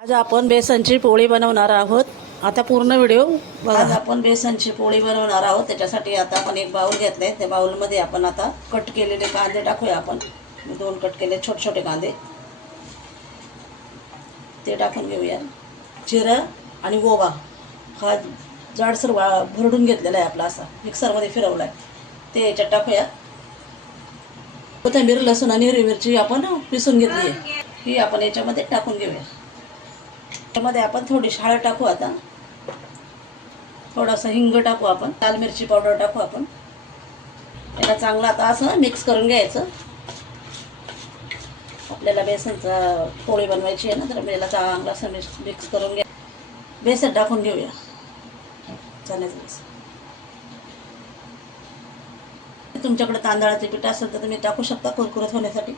आज आपण बेसनची पोळी बनवणार आहोत. आता पूर्ण व्हिडिओ बघा. आज आपण बेसनची पोळी बनवणार आहोत. त्याच्यासाठी आता आपण एक बाउल घेतलाय. त्या बाउलमध्ये आपण आता कट केलेले कांदे टाकूया. आपण 2 कट केले छोटे छोटे कांदे ते टाकून घेऊया. जिरं आणि ओवा हा जाडसर भरडून घेतलेला आहे आपला, असा मिक्सरमध्ये फिरवला आहे, ते याच्यात टाकूया. कोथिंबीर, लसूण आणि हिरवी मिरची आपण पिसून घेतली आहे, ही आपण याच्यामध्ये टाकून घेऊया. त्यामध्ये आपण थोडीशी हळद टाकू. आता थोडासा हिंग टाकू. आपण लाल मिरची पावडर टाकू. आपण याला चांगलं आता असं मिक्स करून घ्यायचं. आपल्याला बेसनचा पोळी बनवायची आहे ना, तर याला चांगलं असं मिक्स करून घ्या. बेसन टाकून घेऊया. चण्याचं बेसन. तुमच्याकडे तांदळाचे पीठ असेल तर तुम्ही टाकू शकता कुरकुरीत होण्यासाठी.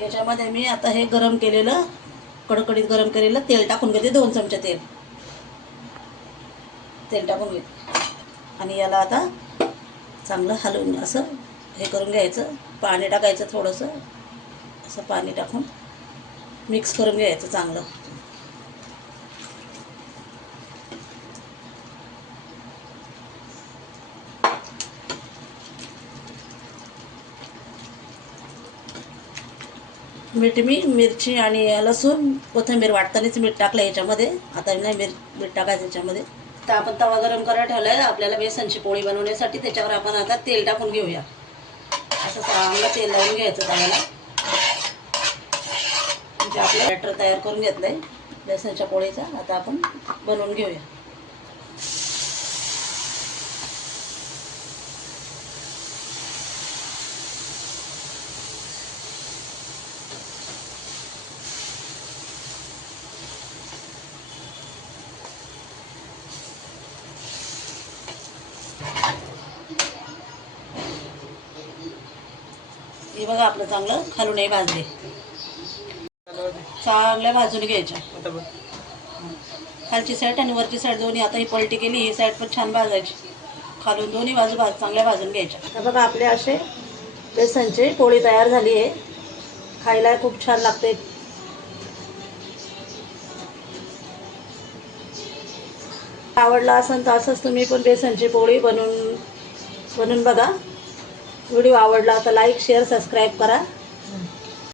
याच्यामध्ये मी आता हे गरम केलेलं, कडकडीत गरम केलेलं तेल टाकून घेते. 2 चमचे तेल टाकून घेते आणि याला आता चांगलं हलवून असं हे करून घ्यायचं. पाणी टाकायचं थोडंसं, असं पाणी टाकून मिक्स करून घ्यायचं चांगलं. मीठ, मिरची आणि लसूण, कोथिंबीर वाटतानाच मीठ टाकलं याच्यामध्ये. आता नाही मीठ टाकायचं याच्यामध्ये. तर आपण तवा गरम करायला ठेवला आहे आपल्याला बेसनची पोळी बनवण्यासाठी. त्याच्यावर आपण आता तेल टाकून घेऊया. असं चांगलं तेल लावून घ्यायचं तव्याला. म्हणजे आपलं बॅटर तयार करून घेतलं आहे बेसनच्या पोळीचा. आता आपण बनवून घेऊया. हे बघा आपलं चांगलं खालून हे भाजले, चांगल्या भाजून घ्यायच्या. खालची साईड आणि वरची साईड दोन्ही. आता ही पलटी केली, ही साईड पण छान भाजायची. खालून दोन्ही बाजू चांगल्या भाजून घ्यायच्या. तर बघा आपले असे बेसनची पोळी तयार झाली आहे. खायला खूप छान लागते. आवडला असेल तर असंच तुम्ही पण बेसनची पोळी बनवून बघा. व्हिडिओ आवडला तर लाईक, शेअर, सबस्क्राईब करा.